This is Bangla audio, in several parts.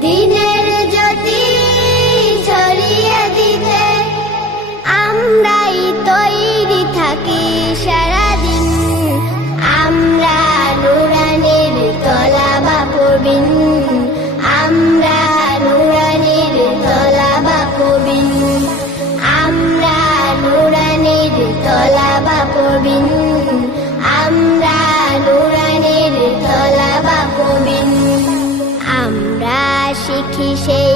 দিনের জ্যোতি ছড়িয়ে আমরাই তৈরি থাকি সারাদিন। আমরা তলা বা প্রবীণ, আমরা তলা বা প্রবীণ, আমরা তলা বা প্রবীণ।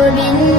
Lord in the